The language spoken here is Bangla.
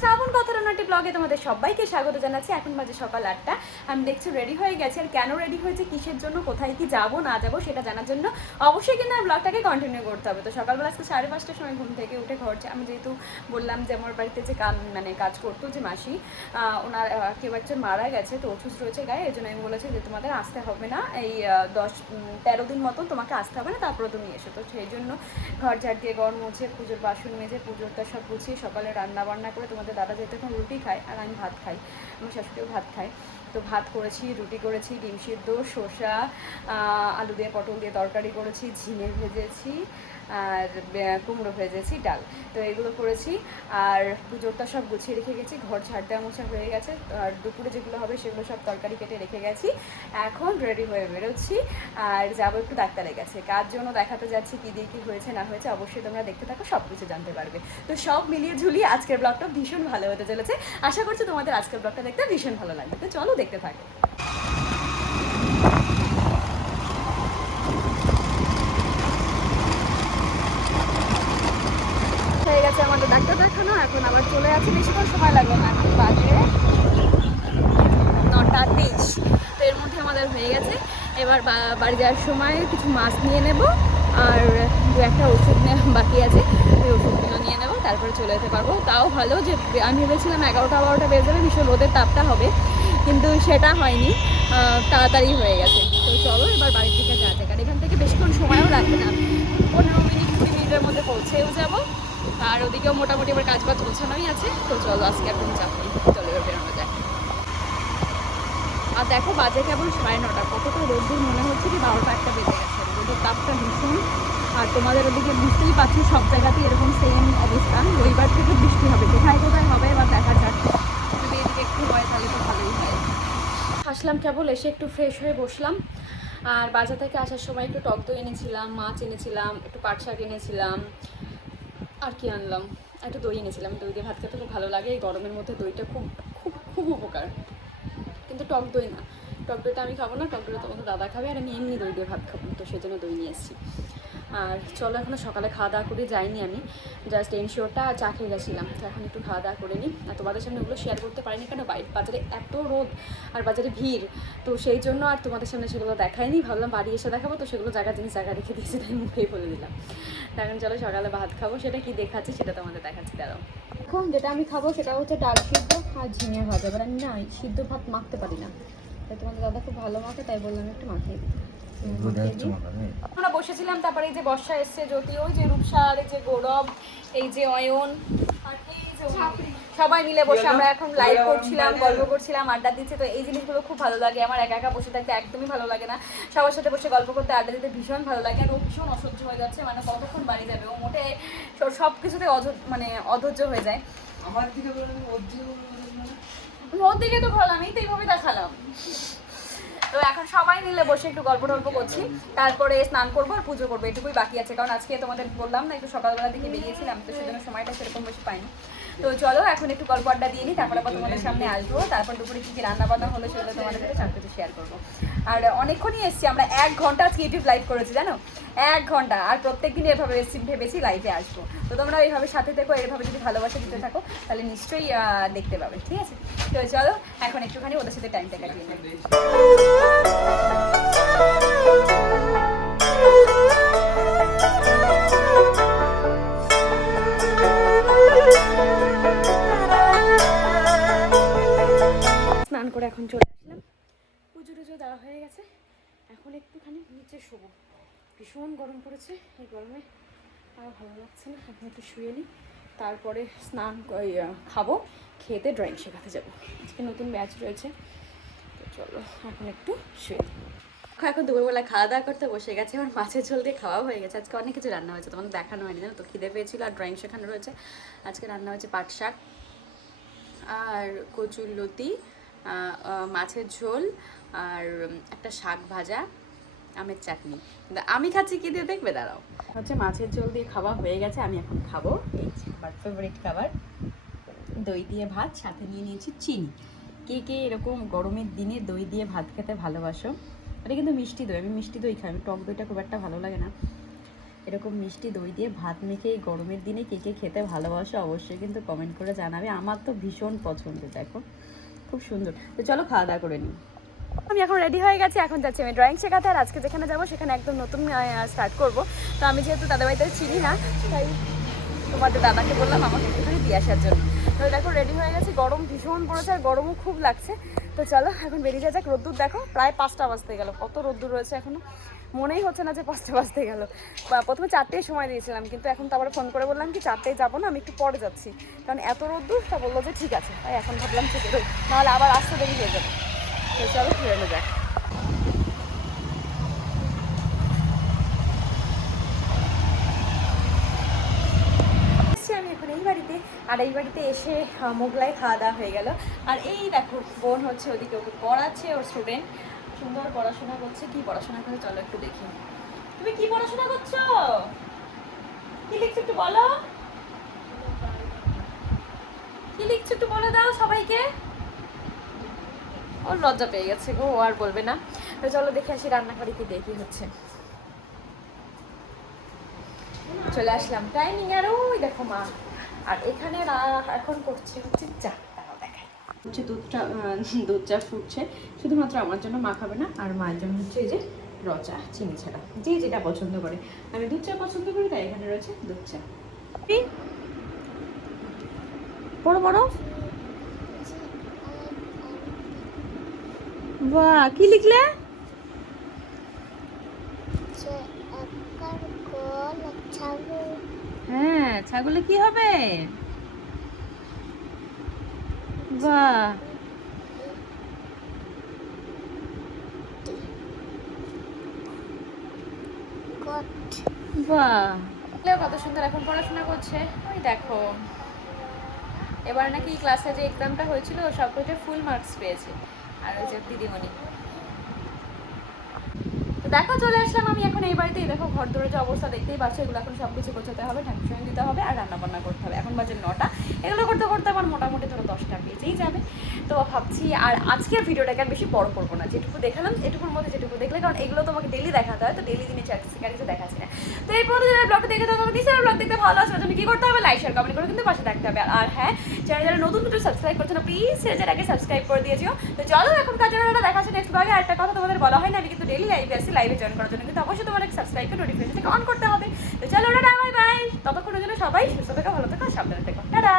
শ্রাবণ কথা রান্নাটি ব্লগে তোমাদের সবাইকে স্বাগত জানাচ্ছি। এখন বাজে সকাল 8টা। আমি দেখছি রেডি হয়ে গেছি, আর কেন রেডি হয়েছে, কিসের জন্য, কোথায় কি যাবো না যাবো সেটা জানার জন্য অবশ্যই কিন্তু আর ব্লগটাকে কন্টিনিউ করতে হবে। তো সকালবেলা আজকে 5:30টার সময় ঘুম থেকে উঠে আমি যেহেতু বললাম যে আমার বাড়িতে যে কাজ করতো যে মাসি, ওনার কেউ একজন মারা গেছে, তো অসুস্থ রয়েছে গায়ে, এই জন্য আমি বলেছি যে তোমাদের আসতে হবে না, এই 10-13 দিন মতন তোমাকে আসতে হবে না, তারপরে তুমি এসো। তো সেই জন্য ঘর ঝাড় দিয়ে ঘর মুছে পুজোর বাসন মেজে পুজোরটা সব গুছিয়ে সকালে রান্না বান্না করে, তোমাদের দাদা যেহেতু এখন রুটি খায় আর আমি ভাত খাই, আমার শাশুড়িও ভাত খায়, তো ভাত করেছি, রুটি করেছি, ডিম সিদ্ধ, শসা, আলু দিয়ে পটল দিয়ে তরকারি করেছি, ঝিঙে ভেজেছি আর কুমড়ো ভেজেছি, ডাল, তো এগুলো করেছি। আর পুজোরটা সব গুছিয়ে রেখে গেছি, ঘর ঝাড় দেওয়া মোছা হয়ে গেছে, আর দুপুরে যেগুলো হবে সেগুলো সব তরকারি কেটে রেখে গেছি। এখন রেডি হয়ে বেরোচ্ছি আর যাবো একটু ডাক্তারের কাছে, কার জন্য দেখাতে যাচ্ছি, কী দিয়ে কী হয়েছে না হয়েছে অবশ্যই তোমরা দেখতে থাকো, সব কিছু জানতে পারবে। তো সব মিলিয়ে ঝুলিয়ে আজকের ব্লগটা ভীষণ ভালো হতে চলেছে, আশা করছি তোমাদের আজকের ব্লগটা দেখতে ভীষণ ভালো লাগবে। তো চলো দেখতে থাকো। হয়ে গেছে আমাদের ডাক্তার দেখানো, এখন আবার চলে যাচ্ছে, বেশিক্ষণ সময় লাগবে না, এখন বাজে 9:30। তো এর মধ্যে আমাদের হয়ে গেছে। এবার বাড়ি যাওয়ার সময় কিছু মাছ নিয়ে নেব আর দু একটা ওষুধ বাকি আছে, ওই ওষুধগুলো নিয়ে নেবো, তারপরে চলে যেতে পারবো। তাও ভালো যে আমি ভেবেছিলাম 11টা-12টা বেজে যাবে, ভীষণ রোদের তাপটা হবে, কিন্তু সেটা হয়নি, তাড়াতাড়ি হয়ে গেছে। তো চলো এবার বাড়ির দিকে যাওয়া যাক, আর এখান থেকে বেশিক্ষণ সময়ও লাগবে না, 15-20 মিনিটের মধ্যে পৌঁছেও যাবো। আর ওদিকেও মোটামুটি আমার কাজ গোছানোই আছে। তো চলো আজকে এখন যাবো, চলো এবার বেরোনো যায়। আর দেখো বাজে কেবল 9:30, কতটা রোদ্দুর মনে হচ্ছে কি 12টা-1টা বেজে গেছে, রোদের তাপটা ভীষণ। আর তোমাদের ওদিকে বুঝতেই পারছি সব জায়গাতেই এরকম সেম অবস্থা, রবিবার থেকে বৃষ্টি হবে, কোথায় কোথায় হবে এবার দেখা যাক, যদি এদিকে একটু হয় তাহলে তো ভালোই হয়। আসলাম কেবল, এসে একটু ফ্রেশ হয়ে বসলাম, আর বাজার থেকে আসার সময় একটু টক দই এনেছিলাম, মাছ এনেছিলাম, একটু পাট শাক এনেছিলাম, আর কি আনলাম, একটু দই এনেছিলাম। দই দিয়ে ভাত খেতে খুব ভালো লাগে, এই গরমের মধ্যে দইটা খুব খুব খুব উপকার, কিন্তু টক দই না, টক দইটা আমি খাবো না, টক দইটা তোমাদের দাদা খাবে, আর আমি এমনি দই দিয়ে ভাত খাবো, তো সেই জন্য দই নিয়ে এসেছি। আর চলো এখনও সকালে খাওয়া দাওয়া করে যাইনি, আমি জাস্ট এনশিওরটা চা খেয়ে গেছিলাম, তো এখন একটু খাওয়া দাওয়া করে নিই। আর তোমাদের সামনে ওগুলো শেয়ার করতে পারিনি কেন, বাজারে এত রোদ আর বাজারে ভিড়, তো সেই জন্য আর তোমাদের সামনে সেগুলো দেখাইনি, ভাবলাম বাড়ি এসে দেখাবো, তো সেগুলো জায়গা রেখে দিয়েছি, তাই মুখেই বলে দিলাম। এখন চলো সকালে ভাত খাবো, সেটা কি দেখাচ্ছি সেটা তোমাদের দেখাচ্ছি, দাঁড়াও। এখন যেটা আমি খাবো সেটা হচ্ছে ডাল সিদ্ধ আর ঝিঙে ভাজা, এবার আমি না সিদ্ধ ভাত মাখতে পারি না, তাই তোমাদের দাদা খুব ভালো মাখে, তাই বললাম একটু মাখিয়ে দিই। আমরা বসেছিলাম, তারপরে এই যে বর্ষা এসছে, জ্যোতি, ওই যে রূপসা, আর এই যে গৌরব, এই যে অয়ন, আর এই যে সবাই মিলে বসে আমরা এখন লাইভ করছিলাম, গল্প করছিলাম, আড্ডা দিচ্ছি। তো এই জিনিসগুলো খুব ভালো লাগে আমার, একা একা বসে থাকতে একদমই ভালো লাগে না, সবার সাথে বসে গল্প করতে আড্ডা দিতে ভীষণ ভালো লাগে। আর ও ভীষণ অসহ্য হয়ে যাচ্ছে, মানে কতক্ষণ বাড়ি যাবে, ও মোটে সব কিছুতে অধৈর্য হয়ে যায়। আমার দিকে ওর দিকে তো ভালো, আমি তো এইভাবে দেখালাম। তো এখন সবাই মিলে বসে একটু গল্প টল্প করছি, তারপরে স্নান করবো আর পুজো করবো, এটুকুই বাকি আছে, কারণ আজকে তোমাদের বললাম না একটু সকালবেলা দিকে বেরিয়েছিলাম, তো সেজন্য সময়টা সেরকম বেশি পাইনি। তো চলো এখন একটু গল্প আড্ডা দিয়ে নিই, তারপর আবার তোমাদের সামনে আসবো, তারপর দুপুরে কী কী রান্না বান্না হলো সেগুলো তোমাদের সাথে সব কিছু শেয়ার করবো। আর অনেকক্ষণই এসেছি আমরা, 1 ঘন্টা আজকে ইউটিউব লাইভ করেছি জানো, 1 ঘন্টা, আর প্রত্যেক দিনই এভাবে ভেবেছি লাইভে আসবো। তো তোমরা এইভাবে সাথে থেকো, এভাবে যদি ভালোবাসা দিতে থাকো তাহলে নিশ্চয়ই দেখতে পাবে, ঠিক আছে? তো চলো এখন একটুখানি ওদের সাথে টাইমটা কাটিয়ে নেবে। স্নান করে এখন চলে আসলাম, পুজো টুজো দেওয়া হয়ে গেছে, এখন একটুখানি নিচে শোবো, ভীষণ গরম পড়েছে, এই গরমে আর ভালো লাগছে না, এখন একটু শুয়ে নিই, তারপরে স্নান খাবো, খেতে ড্রয়িং শেখাতে যাবো, আজকে নতুন ব্যাচ রয়েছে। তো চলো এখন একটু শুয়ে নিই। এখন দুপুরবেলা খাওয়া দাওয়া করতে বসে গেছে, আমার মাছের ঝোল দিয়ে খাওয়া হয়ে গেছে, আজকে অনেক কিছু রান্না হয়েছে, তোমাদের দেখানো হয়নি জানো তো, খিদে পেয়েছিল আর ড্রয়িং শেখানো রয়েছে। আজকে রান্না হয়েছে পাট শাক আর কচুর লতি, মাছের ঝোল, আর একটা শাক ভাজা, আমের চাটনি। আমি খাচ্ছি কি দিয়ে দেখবে, দাঁড়াও। হচ্ছে মাছের ঝোল দিয়ে খাওয়া হয়ে গেছে, আমি এখন খাবো এই আমার ফেভারিট খাবার, দই দিয়ে ভাত, সাথে নিয়ে নিয়েছি চিনি। কে কে এরকম গরমের দিনে দই দিয়ে ভাত খেতে ভালোবাসো? এটা কিন্তু মিষ্টি দই, আমি মিষ্টি দই খাই, আমি টক দইটা খুব একটা ভালো লাগে না, এরকম মিষ্টি দই দিয়ে ভাত মেখে এই গরমের দিনে কে কে খেতে ভালোবাসে অবশ্যই কিন্তু কমেন্ট করে জানাবে। আমার তো ভীষণ পছন্দ, দেখো খুব সুন্দর। তো চলো খাওয়া দাওয়া করে নিই। আমি এখন রেডি হয়ে গেছি, এখন যাচ্ছি আমি ড্রয়িং শেখাতে। আর আজকে যেখানে যাবো সেখানে একদম নতুন স্টার্ট করবো। তো আমি যেহেতু দাদা বাড়িতে চিনি না, তাই তোমাদের দাদাকে বললাম আমাকে একটুখানি দিয়ে আসার জন্য। তো দেখো রেডি হয়ে গেছি, গরম ভীষণ পড়েছে আর গরমও খুব লাগছে। তো চলো এখন বেরিয়ে যাওয়া যাক। রোদ্দুর দেখো প্রায় 5টা বাজতে গেল, কত রোদ্দুর রয়েছে এখনো, মনেই হচ্ছে না যে 5টা বাজতে গেল। প্রথমে 4টেই সময় দিয়েছিলাম, কিন্তু এখন তো আবার ফোন করে বললাম কি 4টেই যাবো না, আমি একটু পরে যাচ্ছি, কারণ এত রোদ্দুর। তা বললো যে ঠিক আছে, তাই এখন ভাবলাম যে বেরোই, নাহলে আবার আসতে দেরি হয়ে যাবে। তো চলো বেরোনো যাক। আমি এখন এই বাড়িতে, আর এই বাড়িতে এসে মোগলাই খাওয়া দাওয়া হয়ে গেল। আর এই দেখো বোন হচ্ছে ওদিকে, ওকে পড়াচ্ছে, ওর স্টুডেন্ট সুন্দর পড়াশোনা করছে। কি পড়াশোনা করে চলো একটু দেখি। তুমি কি পড়াশোনা করছো, কি লিখছো একটু বলো, কি লিখছো একটু বলে দাও সবাইকে। ওর লজ্জা পেয়ে গেছে গো, ও আর বলবে না। তো চলো দেখে আসি রান্নাঘরে কি দেখি হচ্ছে। চলে আসলাম ডাইনিং, আর ওই দেখো মা। আর এখানে এখন করছে হচ্ছে চা, তাও দেখাই হচ্ছে দুধ চা ফুটছে। শুধুমাত্র আমার জন্য, মা খাবে না। আর মায়ের জন্য হচ্ছে এই যে র চা, চিনি ছাড়া, যে যেটা পছন্দ করে। আমি দুধ চা পছন্দ করি, তাই এখানে রয়েছে দুধ চা। বড় বড় বাহ, কি লিখলে? হ্যাঁ, ছাগলে কি হবে? বাহ, বাহ, কত সুন্দর এখন পড়াশোনা করছে। ওই দেখো এবার নাকি ক্লাসে যে এক্সামটা হয়েছিল সব কটা ফুল মার্কস পেয়েছে। আর ওই যে দিদিমণি। তো দেখো চলে আসলাম আমি এখন এই বাড়িতে। দেখো ঘর দৌড়ে যে অবস্থা দেখতেই পাচ্ছ, এগুলো এখন সব কিছু গোছাতে হবে, ঠাকুর দিতে হবে, আর রান্নাবান্না করতে হবে। এখন বাজে 9টা, এগুলো করতে করতে আমার মোটামুটি ধরো 10টা বেজেই যাবে। তো ভাবছি আর আজকের ভিডিওটাকে আর বেশি বড় করবো না, যেটুকু দেখালাম এটুকুর মধ্যে যেটুকু দেখলে, কারণ এগুলো তোমাকে ডেলি দেখাতে হয়, তো ডেলি দিনে চাকরি দেখাচ্ছি না। তো এই পর্যন্ত যারা ব্লগটা দেখে থাকো, দিশার ব্লগ দেখতে ভালো আছে, জন্য কি করতে হবে, লাইক শেয়ার কমেন্ট করে কিন্তু পাশে থাকতে হবে। আর হ্যাঁ, যারা নতুন ভিডিও সাবস্ক্রাইব করছো না, প্লিজ চ্যানেলটাকে আগে সাবস্ক্রাইব করে দিয়েছিও। তো চলো এখন কাজের দেখা আছে নেক্সট ব্লগে। আরেকটা কথা তোমাদের বলা হয় না, আমি কিন্তু ডেলি লাইভে আসি, লাইভে জয়েন করার জন্য কিন্তু অবশ্যই তোমাদের সাবস্ক্রাইব করে নোটিফিকেশনটাকে অন করতে হবে। তো চলো টাটা, বাই বাই। ততক্ষণের জন্য সবাই সুস্থ থেকো, ভালো থেকো, সাবধানে থেকো, টাটা।